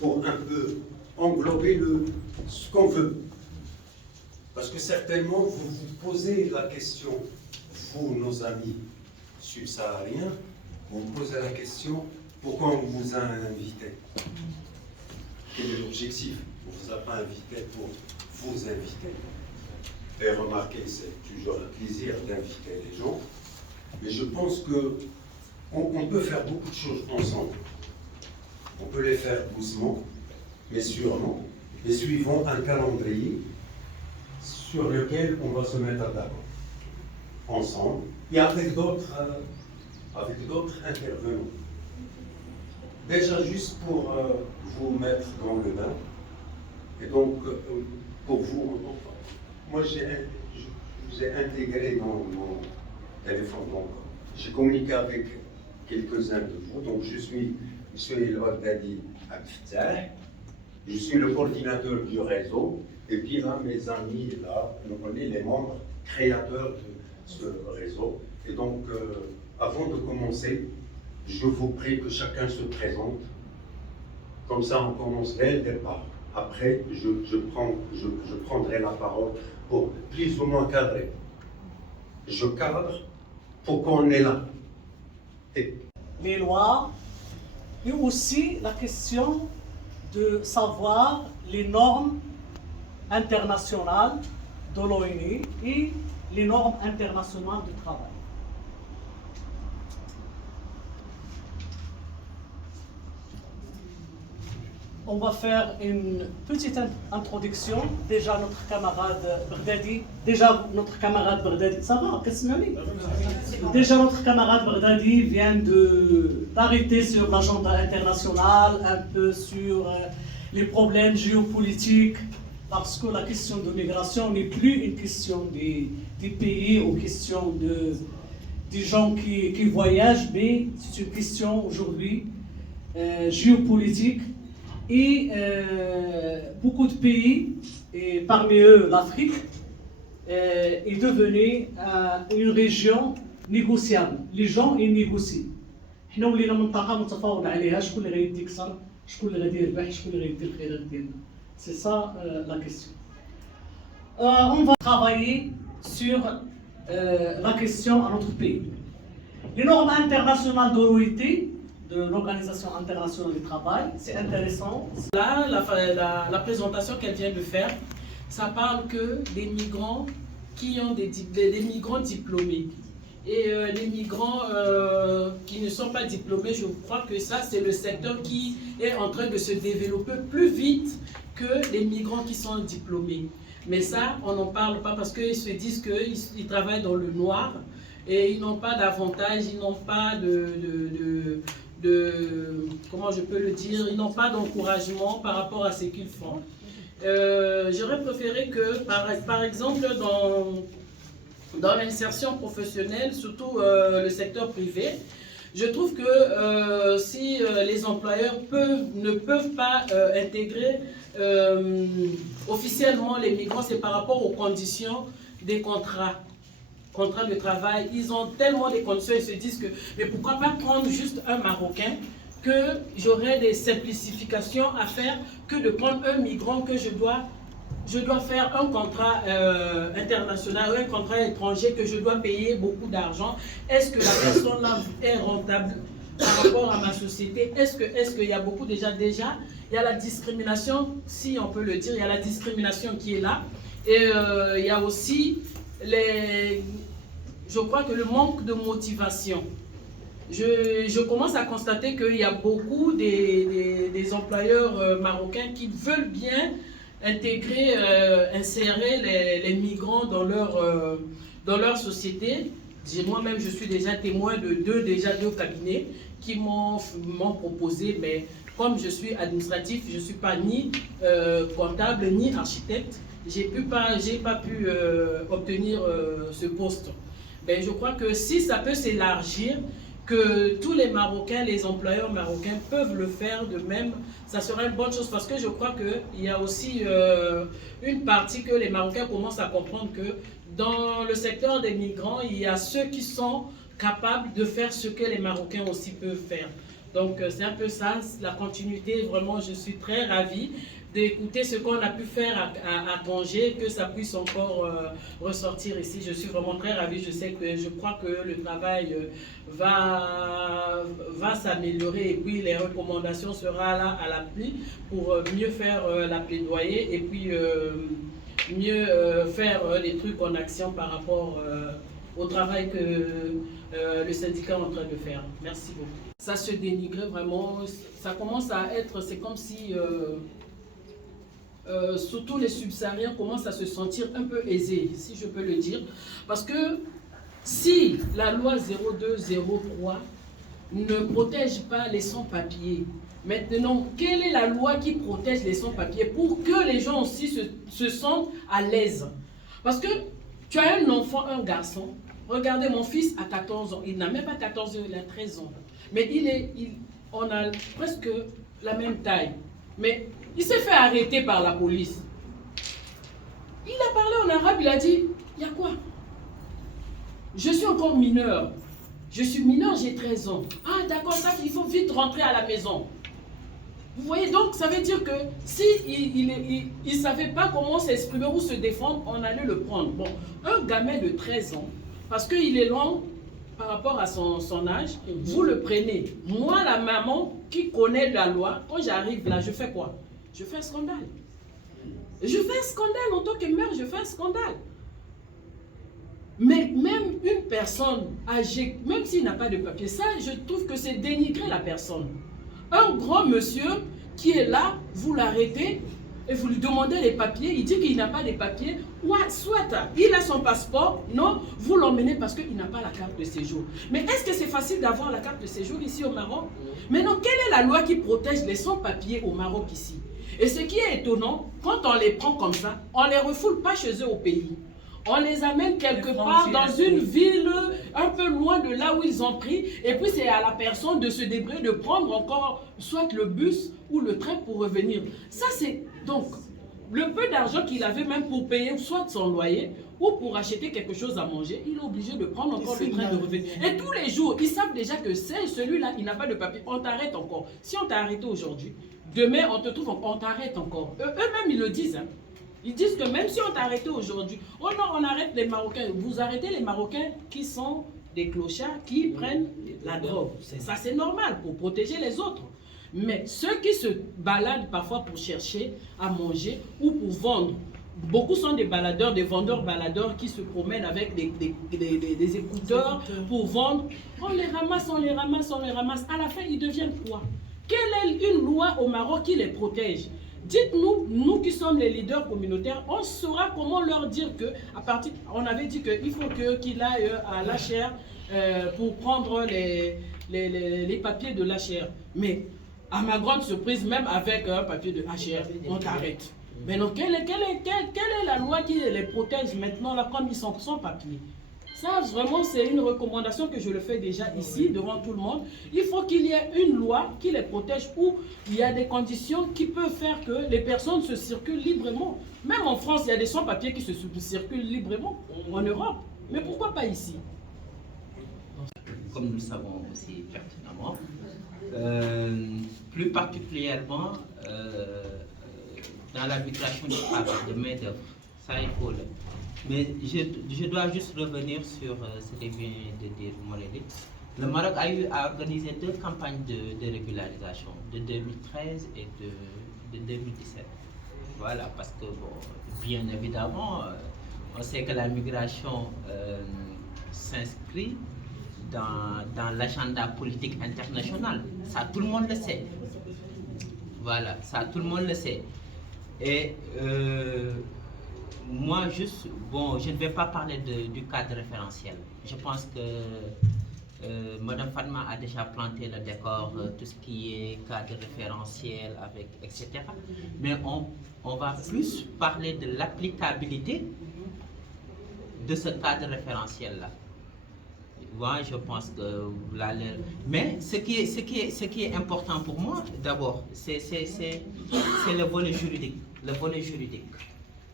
pour un peu englober ce qu'on veut. Parce que certainement, vous vous posez la question, vous, nos amis subsahariens, vous vous posez la question, pourquoi on vous a invité? Quel est l'objectif? On ne vous a pas invité pour vous inviter. Et remarquez, c'est toujours un plaisir d'inviter les gens. Mais je pense qu'on peut faire beaucoup de choses ensemble. On peut les faire doucement, mais sûrement, et suivant un calendrier sur lequel on va se mettre d'accord ensemble et avec d'autres intervenants. Déjà, juste pour vous mettre dans le bain, et donc pour vous, moi je vous ai intégré dans mon téléphone, donc j'ai communiqué avec quelques-uns de vous, donc je suis M. El Baghdadi Abdel, je suis le coordinateur du réseau, et puis là, mes amis, là, on est les membres créateurs de ce réseau. Et donc, avant de commencer, je vous prie que chacun se présente. Comme ça, on commence dès le départ. Après, je prendrai la parole pour plus ou moins cadrer. Je cadre pour qu'on est là. Les lois, et aussi la question de savoir les normes internationales de l'ONU et les normes internationales du travail. On va faire une petite introduction. Déjà notre camarade Baghdadi, ça va, qu'est-ce que déjà notre camarade Baghdadi vient d'arrêter sur l'agenda international, un peu sur les problèmes géopolitiques, parce que la question de migration n'est plus une question des pays ou question des gens qui voyagent, mais c'est une question aujourd'hui géopolitique. Et beaucoup de pays, et parmi eux l'Afrique, est devenue une région négociable. Les gens ils négocient. حنا ولينا منطقة متفاوض عليها شكون اللي غيدي كثر، شكون اللي غادي يربح، شكون اللي غيدي الخيرات ديالنا. C'est ça la question. On va travailler sur la question à notre pays. Les normes internationales de l'OIT, de l'Organisation internationale du travail, c'est intéressant. Là, la présentation qu'elle vient de faire, ça parle que des migrants qui ont des migrants diplômés. Et les migrants qui ne sont pas diplômés, je crois que ça, c'est le secteur qui est en train de se développer plus vite que les migrants qui sont diplômés. Mais ça, on n'en parle pas parce qu'ils se disent qu'ils travaillent dans le noir et ils n'ont pas d'avantages, ils n'ont pas comment je peux le dire, ils n'ont pas d'encouragement par rapport à ce qu'ils font. J'aurais préféré que, par exemple, dans l'insertion professionnelle, surtout le secteur privé, je trouve que si les employeurs ne peuvent pas intégrer officiellement les migrants, c'est par rapport aux conditions des contrats de travail. Ils ont tellement de conditions, ils se disent que, mais pourquoi pas prendre juste un Marocain, que j'aurais des simplifications à faire que de prendre un migrant que je dois faire un contrat international ou un contrat étranger que je dois payer beaucoup d'argent. Est-ce que la personne-là est rentable par rapport à ma société? Est-ce qu'il y a beaucoup déjà, il y a la discrimination, si on peut le dire, il y a la discrimination qui est là. Et il y a aussi je crois que le manque de motivation. Je commence à constater qu'il y a beaucoup des employeurs marocains qui veulent bien intégrer, insérer les migrants dans leur société. Moi-même, je suis déjà témoin de deux cabinets qui m'ont proposé, mais comme je suis administratif, je ne suis pas ni comptable ni architecte, j'ai pas pu obtenir ce poste. Ben, je crois que si ça peut s'élargir, que tous les Marocains, les employeurs marocains peuvent le faire de même, ça serait une bonne chose parce que je crois qu'il y a aussi une partie que les Marocains commencent à comprendre que dans le secteur des migrants, il y a ceux qui sont capables de faire ce que les Marocains aussi peuvent faire. Donc c'est un peu ça, la continuité. Vraiment, je suis très ravie d'écouter ce qu'on a pu faire à Tanger, que ça puisse encore ressortir ici. Je suis vraiment très ravie. Je crois que le travail va s'améliorer et puis les recommandations seront là à l'appui pour mieux faire la plaidoyer et puis mieux faire les trucs en action par rapport au travail que le syndicat est en train de faire. Merci beaucoup. Ça se dénigrait vraiment, ça commence à être, c'est comme si surtout les subsahariens commencent à se sentir un peu aisés, si je peux le dire. Parce que si la loi 0203 ne protège pas les sans-papiers, maintenant, quelle est la loi qui protège les sans-papiers pour que les gens aussi se sentent à l'aise? Parce que tu as un enfant, un garçon, regardez, mon fils a 14 ans, il n'a même pas 14 ans, il a 13 ans. Mais on a presque la même taille. Mais il s'est fait arrêter par la police. Il a parlé en arabe, il a dit, il y a quoi? Je suis encore mineur. Je suis mineur, j'ai 13 ans. Ah d'accord, ça, il faut vite rentrer à la maison. Vous voyez, donc ça veut dire que si il ne savait pas comment s'exprimer ou se défendre, on allait le prendre. Bon, un gamin de 13 ans, parce qu'il est long par rapport à son âge, vous le prenez. Moi, la maman qui connaît la loi, quand j'arrive là, je fais quoi? Je fais un scandale. Je fais un scandale en tant que mère, je fais un scandale. Mais même une personne âgée, même s'il n'a pas de papier, ça, je trouve que c'est dénigrer la personne. Un grand monsieur qui est là, vous l'arrêtez et vous lui demandez les papiers, il dit qu'il n'a pas de papiers, soit il a son passeport, non, vous l'emmenez parce qu'il n'a pas la carte de séjour. Mais est-ce que c'est facile d'avoir la carte de séjour ici au Maroc? Maintenant, quelle est la loi qui protège les sans-papiers au Maroc ici? Et ce qui est étonnant, quand on les prend comme ça, on ne les refoule pas chez eux au pays. On les amène quelque part dans une ville un peu loin de là où ils ont pris. Et puis c'est à la personne de se débrouiller, de prendre encore soit le bus ou le train pour revenir. Ça c'est donc le peu d'argent qu'il avait même pour payer soit son loyer ou pour acheter quelque chose à manger, il est obligé de prendre encore le train de revenir. Et tous les jours, ils savent déjà que c'est celui-là, il n'a pas de papier. On t'arrête encore. Si on t'a arrêté aujourd'hui, demain on te trouve, on t'arrête encore. Eux-mêmes ils le disent. Hein. Ils disent que même si on t'a arrêté aujourd'hui, oh non, on arrête les Marocains. Vous arrêtez les Marocains qui sont des clochards, qui prennent la drogue. Ça, c'est normal pour protéger les autres. Mais ceux qui se baladent parfois pour chercher à manger ou pour vendre, beaucoup sont des baladeurs, des vendeurs baladeurs qui se promènent avec des écouteurs pour vendre. On les ramasse, on les ramasse, on les ramasse. À la fin, ils deviennent quoi? Quelle est une loi au Maroc qui les protège? Dites-nous, nous qui sommes les leaders communautaires, on saura comment leur dire que, on avait dit qu'il faut qu'il aille à l'HR pour prendre les papiers de l'HR. Mais à ma grande surprise, même avec un papier de HR, on t'arrête. Mais donc, quelle est la loi qui les protège maintenant, là, comme ils sont sans papier? Ça, vraiment, c'est une recommandation que je le fais déjà ici, devant tout le monde. Il faut qu'il y ait une loi qui les protège où il y a des conditions qui peuvent faire que les personnes se circulent librement. Même en France, il y a des sans-papiers qui se circulent librement, en Europe. Mais pourquoi pas ici? Comme nous le savons aussi pertinemment, plus particulièrement dans l'arbitration du travail, de main-d'œuvre. Ça, il faut le... Mais je dois juste revenir sur ce que vient de dire Morelli. Le Maroc a organisé 2 campagnes de régularisation, de 2013 et de 2017. Voilà, parce que, bon, bien évidemment, on sait que la migration s'inscrit dans l'agenda politique international. Ça, tout le monde le sait. Voilà, ça, tout le monde le sait. Et moi, bon, je ne vais pas parler du cadre référentiel. Je pense que Mme Fatma a déjà planté le décor, tout ce qui est cadre référentiel, etc. Mais on va plus parler de l'applicabilité de ce cadre référentiel-là. Moi, je pense que... Mais ce qui est important pour moi, d'abord, c'est le volet juridique. Le volet juridique.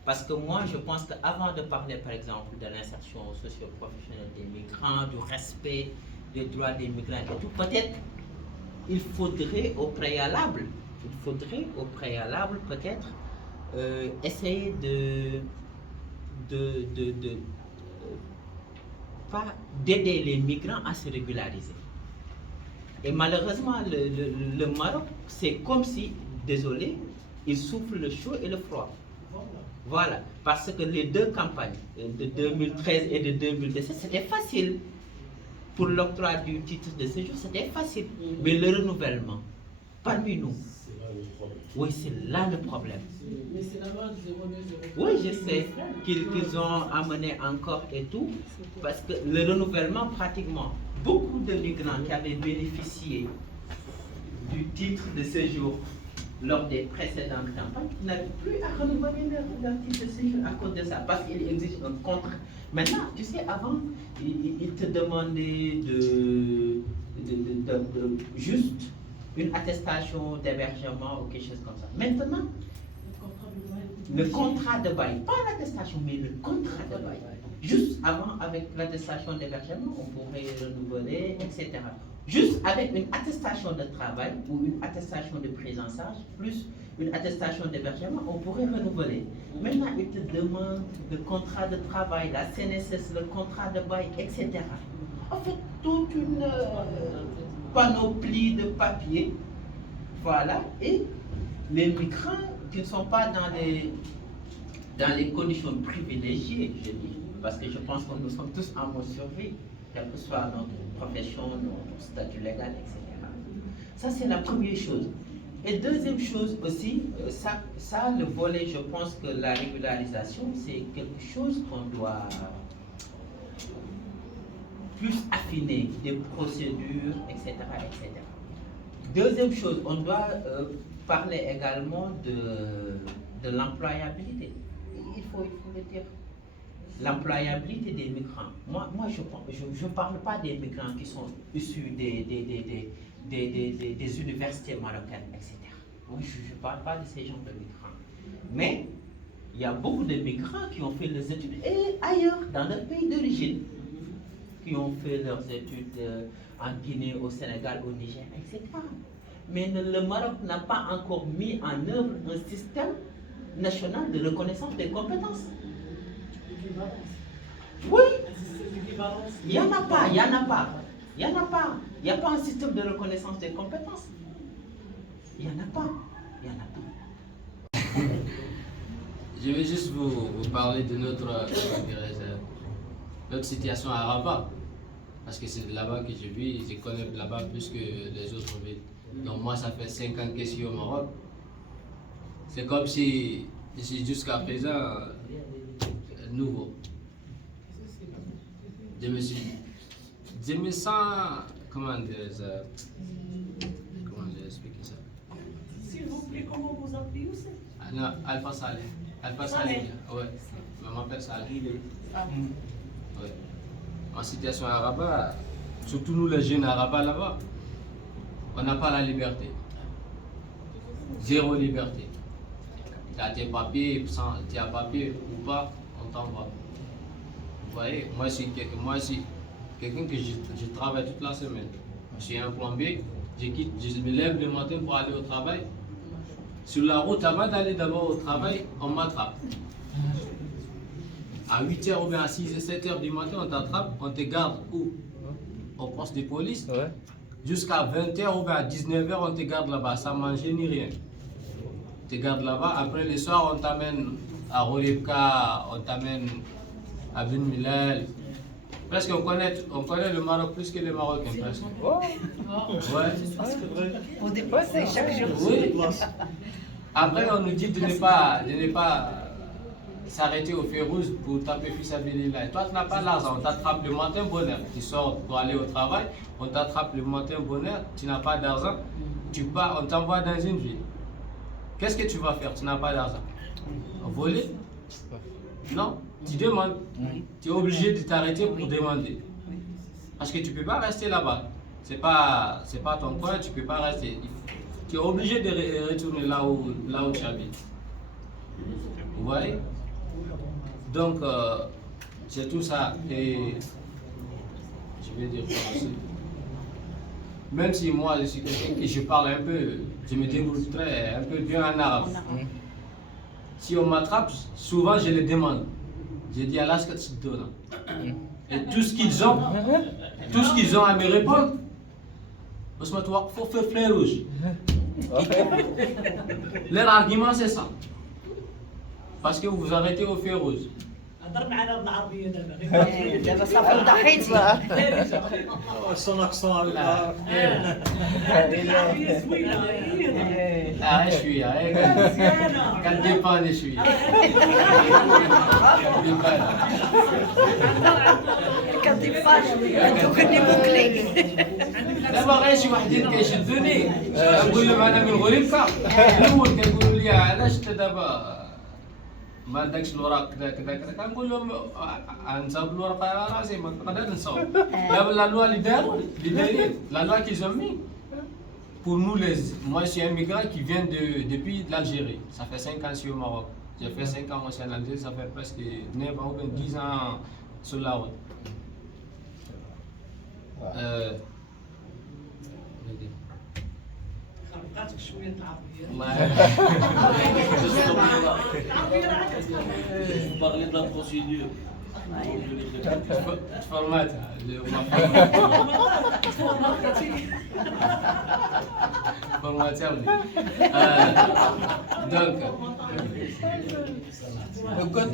Parce que moi, je pense qu'avant de parler, par exemple, de l'insertion socio-professionnelle des migrants, du respect des droits des migrants et tout, peut-être il faudrait au préalable peut-être essayer d'aider les migrants à se régulariser. Et malheureusement, le Maroc, c'est comme si, désolé, il souffle le chaud et le froid. Voilà, parce que les deux campagnes, de 2013 et de 2017, c'était facile. Pour l'octroi du titre de séjour, c'était facile. Mais le renouvellement, parmi nous, oui, c'est là le problème. Mais c'est là-bas 0,2. Oui, je sais qu'ils ont amené encore et tout, parce que le renouvellement, pratiquement, beaucoup de migrants qui avaient bénéficié du titre de séjour lors des précédentes campagnes n'avaient plus à renouveler leur titre de séjour à cause de ça, parce qu'il existe un contrat. Maintenant, tu sais, avant, ils te demandaient juste une attestation d'hébergement ou quelque chose comme ça. Maintenant, le contrat de bail, pas l'attestation, mais le contrat de bail. Juste avant, avec l'attestation d'hébergement, on pourrait renouveler, etc. Juste avec une attestation de travail ou une attestation de prise en charge, plus une attestation d'hébergement, on pourrait renouveler. Maintenant, ils te demandent le contrat de travail, la CNSS, le contrat de bail, etc. En fait, toute une panoplie de papiers. Voilà. Et les migrants qui ne sont pas dans les conditions privilégiées, je dis, parce que je pense que nous sommes tous en mode survie, quelle que soit notre profession, notre statut légal, etc. Ça, c'est la première chose. Et deuxième chose aussi, ça, le volet, je pense que la régularisation, c'est quelque chose qu'on doit plus affiner, des procédures, etc., etc. Deuxième chose, on doit parler également de l'employabilité. Il faut le dire. L'employabilité des migrants. Moi je ne parle pas des migrants qui sont issus des universités marocaines, etc. Moi, je ne parle pas de ces gens de migrants. Mais il y a beaucoup de migrants qui ont fait leurs études et ailleurs, dans leur pays d'origine, qui ont fait leurs études en Guinée, au Sénégal, au Niger, etc. Mais le Maroc n'a pas encore mis en œuvre un système national de reconnaissance des compétences. Oui, il n'y en a pas, il n'y a pas un système de reconnaissance des compétences. Il n'y en a pas. Je vais juste vous parler de notre situation à Rabat. Parce que c'est là-bas que je vis, je connais là-bas plus que les autres villes. Donc moi, ça fait 5 ans que je suis au Maroc. C'est comme si je suis jusqu'à présent nouveau. Je me sens, comment j'ai expliqué ça? S'il vous plaît, comment vous appelez aussi? Non, Alpha Saleh. Alpha Saleh, ouais. Je m'appelle Saleh. Ouais. En situation à Rabat, surtout nous les jeunes à Rabat là-bas, on n'a pas la liberté. Zéro liberté. Tu as tes papiers, tu as papier ou pas, on t'envoie. Vous voyez, moi je suis quelqu'un que je travaille toute la semaine. Je suis un plombier, je me lève le matin pour aller au travail. Sur la route, avant d'aller d'abord au travail, on m'attrape. À 8h ou bien à 6h, 7h du matin, on t'attrape, on te garde où? Au poste de police. Ouais. Jusqu'à 20h ou bien à 19h, on te garde là-bas, sans manger ni rien. On te garde là-bas. Après le soir, on t'amène à Rolivka, on t'amène à Ben Milal. Presque on connaît le Maroc plus que les Marocains, presque. Oh. Ouais. Vous dépassez chaque jour. Oui. Après, on nous dit de ne pas s'arrêter au feu rouge pour taper fils à Bélila. Toi, tu n'as pas l'argent, on t'attrape le matin bonheur. Tu sors pour aller au travail, on t'attrape le matin bonheur, tu n'as pas d'argent, tu pars, on t'envoie dans une ville. Qu'est-ce que tu vas faire? Tu n'as pas d'argent. Voler? Non, tu demandes. Tu es obligé de t'arrêter pour demander. Parce que tu ne peux pas rester là-bas. C'est pas ton coin, tu ne peux pas rester. Tu es obligé de retourner là où tu habites. Vous voyez? Donc, c'est tout ça. Et je vais dire quoi aussi. même si moi je suis quelqu'un que je parle un peu, je me débrouille un peu bien en arabe. Si on m'attrape, souvent je le demande. Je dis Allah ce que tu donnes. Et tout ce qu'ils ont à me répondre, il faut faire fleur rouge. Leur argument c'est ça. Parce que vous vous arrêtez au feu rouge. Son accent avec Ah, je suis, quand dépend, je suis. كان طفاش تغني بوكلي دابا غير شي وحدين كيشدوني كنقول لهم انا من غريبكا الاول كيقولوا لي علاش انت دابا ما داكش الوراق كذا كذا كذا كنقول لهم نصاوب الوراق على راسي ما نقدر نصاوب دابا لا لوا اللي دايرين لا لوا كيزون مي. Pour nous, moi je suis un migrant qui vient depuis l'Algérie. Ça fait 5 ans que je suis au Maroc. J'ai fait 5 ans aussi en Algérie, ça fait presque 9 ans ou 10 ans sur la route. Vous parlez de la procédure. Format.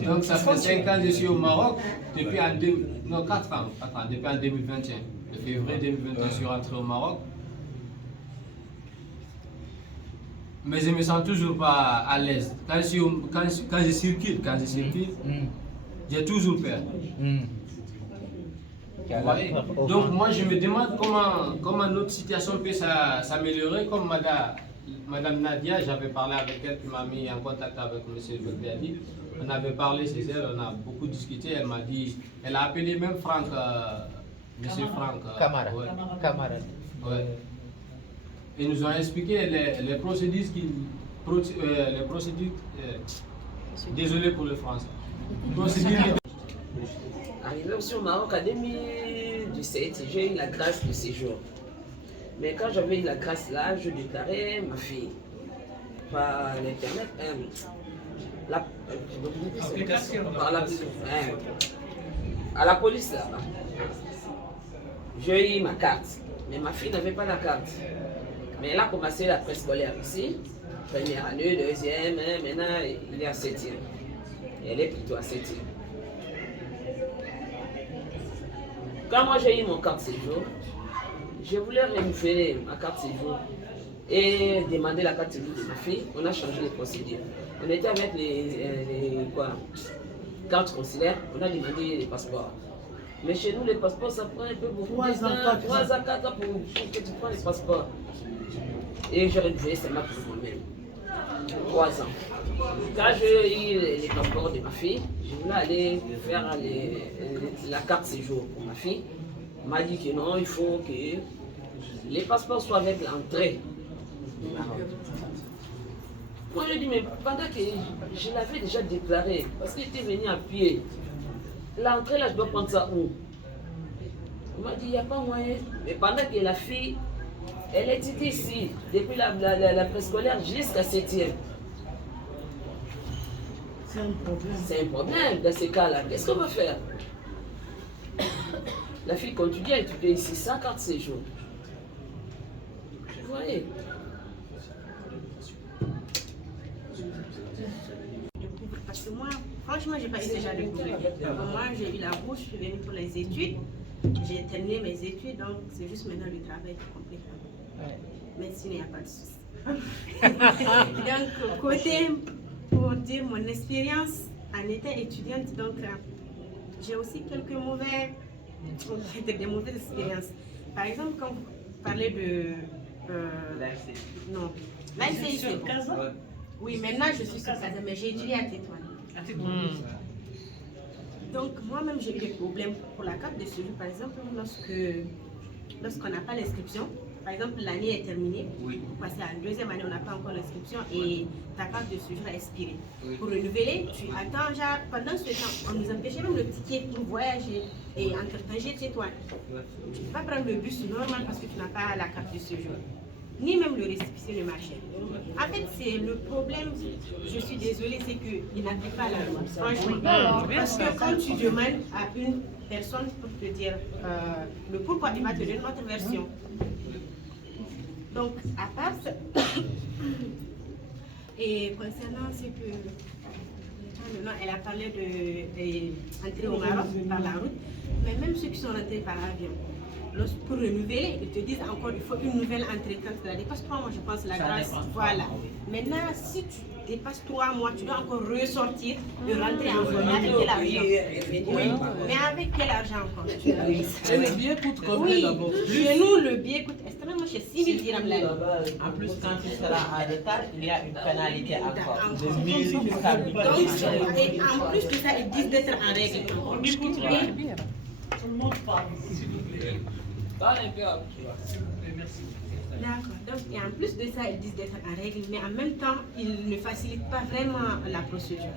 Donc ça fait 5 ans que je suis au Maroc, depuis 4 ans, depuis en 2021. Le février 2021, je suis rentré au Maroc. Mais je ne me sens toujours pas à l'aise. Quand je circule, j'ai toujours peur. Donc moi je me demande comment notre situation peut s'améliorer. Comme Madame Nadia, j'avais parlé avec elle, qui m'a mis en contact avec M. Bekliadi. On avait parlé chez elle, on a beaucoup discuté. Elle m'a dit, elle a appelé même Franck, M. Franck Camara. Ouais. Ils nous ont expliqué les procédures désolé pour le français. Arrivé aussi au Maroc en 2017, j'ai eu la grâce de séjour. Mais quand j'avais eu la grâce là, je déclarais ma fille par l'internet, à la police là-bas. J'ai eu ma carte, mais ma fille n'avait pas la carte. Mais elle a commencé la préscolaire ici, première année, deuxième, maintenant il est à 7e. Elle est plutôt à 7e. Quand moi j'ai eu mon carte séjour, je voulais renouveler ma carte séjour et demander la carte séjour de ma fille. On a changé les procédures. On était avec les cartes consulaires, on a demandé les passeports. Mais chez nous, les passeports, ça prend un peu beaucoup de temps. 3 à 4 ans pour que tu prends les passeports. Et j'ai renouvelé seulement pour moi-même. 3 ans. Quand j'ai eu les passeports de ma fille, je voulais aller faire la carte séjour pour ma fille. On m'a dit que non, il faut que les passeports soient avec l'entrée. Moi je dis, mais pendant que je l'avais déjà déclaré, parce qu'il était venu à pied, l'entrée là, je dois prendre ça où? On m'a dit, il n'y a pas moyen. Mais pendant que la fille, elle était ici, depuis la préscolaire jusqu'à 7e. C'est un problème dans ces cas-là. Qu'est-ce qu'on va faire? La fille continue à étudier ici, 50 séjours. Vous voyez? Parce que moi, franchement, j'ai pas eu déjà de couvrir. Moi, j'ai eu la bourse, je suis venue pour les études. J'ai terminé mes études, donc c'est juste maintenant le travail qui complique. Médecine, il n'y a pas de souci. Donc, côté, pour dire mon expérience en étant étudiante, donc j'ai aussi quelques des mauvaises expériences. Par exemple, quand vous parlez de... non, là, c'est bon. Oui, maintenant je suis sur Casa, mais j'ai étudié à Tétouan. Donc moi-même j'ai eu des problèmes pour la carte de séjour. Par exemple, lorsqu'on n'a pas l'inscription, par exemple, l'année est terminée, Oui. vous passez à la deuxième année, on n'a pas encore l'inscription et ta carte de séjour a expiré. Oui. Pour renouveler, tu attends, genre, pendant ce temps, on nous empêchait même le ticket pour voyager et entre-temps, chez toi. Tu ne peux pas prendre le bus normal parce que tu n'as pas la carte de séjour. Ni même le récépissé ne marchait. En fait, c'est le problème, je suis désolée, c'est qu'il n'applique pas la loi. Franchement, parce que quand tu demandes à une personne pour te dire le pourquoi, il va te donner notre version. Donc, à part ça, et concernant ce que maintenant, elle a parlé d'entrer au Maroc par la route, mais même ceux qui sont rentrés par avion, pour renouveler, ils te disent encore il faut une nouvelle entrée. Quand tu la dépasses 3 mois, je pense la grâce. Voilà. Maintenant, si tu dépasses 3 mois, tu dois encore ressortir et rentrer en France. Mais avec quel argent? Oui, mais avec quel argent encore? Et le billet coûte combien Oui, d'abord? chez nous, le billet coûte extrêmement cher, 6 000 dirhams l'année. En plus, quand tu seras en retard, il y a une pénalité encore. Encore. De 1000 jusqu'à 1000. Et en plus de ça, ils disent d'être en règle. Tout le monde parle. D'accord. Donc, et en plus de ça, ils disent d'être en règle, mais en même temps, ils ne facilitent pas vraiment la procédure.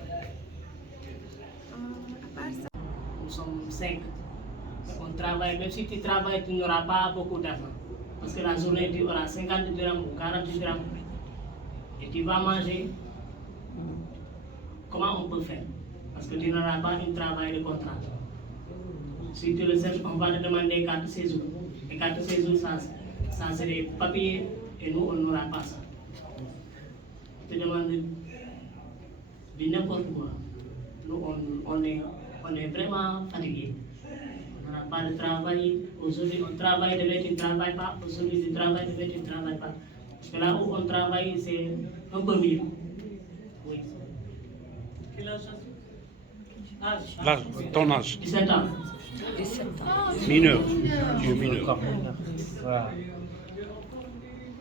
À part ça, Nous sommes 5. On travaille, même si tu travailles, tu n'auras pas beaucoup d'argent. Parce que la journée, tu auras 50 dirhams ou 40 dirhams. Et tu vas manger. Comment on peut faire? Parce que tu n'auras pas un travail de contrat. Si tu le cherches, on va te demander carte de séjour. Et carte de séjour, ça c'est des papiers et nous, on n'aura pas ça. On te demande de n'importe quoi. Nous, on est vraiment fatigués. On n'a pas de travail. Aujourd'hui, on travaille, demain, tu ne travailles pas. Aujourd'hui, tu travailles, demain, tu ne travailles pas. Parce que là où on travaille, c'est un peu mieux. Oui. Quel âge as-tu? Là, ton âge, 17 ans. mineur, tu es mineur. Voilà.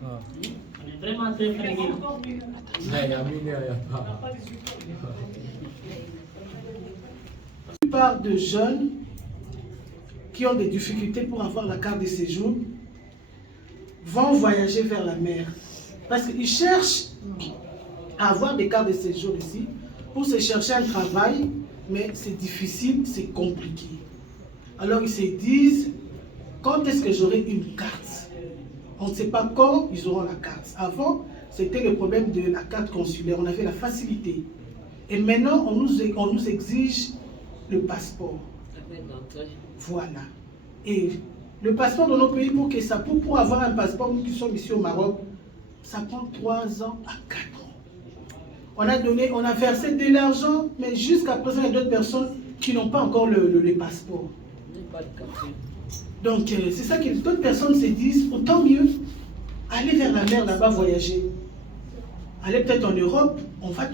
On est vraiment très fatigués. Il y a mineur, il n'y a pas. La plupart de jeunes qui ont des difficultés pour avoir la carte de séjour vont voyager vers la mer. Parce qu'ils cherchent à avoir des cartes de séjour ici pour se chercher un travail, mais c'est difficile, c'est compliqué. Alors ils se disent, quand est-ce que j'aurai une carte? On ne sait pas quand ils auront la carte. Avant, c'était le problème de la carte consulaire, on avait la facilité. Et maintenant, on nous exige le passeport. Voilà. Et le passeport dans nos pays, pour avoir un passeport, nous qui sommes ici au Maroc, ça prend 3 ans à 4 ans. On a versé de l'argent, mais jusqu'à présent, il y a d'autres personnes qui n'ont pas encore le passeport. Donc, c'est ça que d'autres personnes se disent, autant mieux aller vers la mer là-bas voyager. Aller peut-être en Europe, on va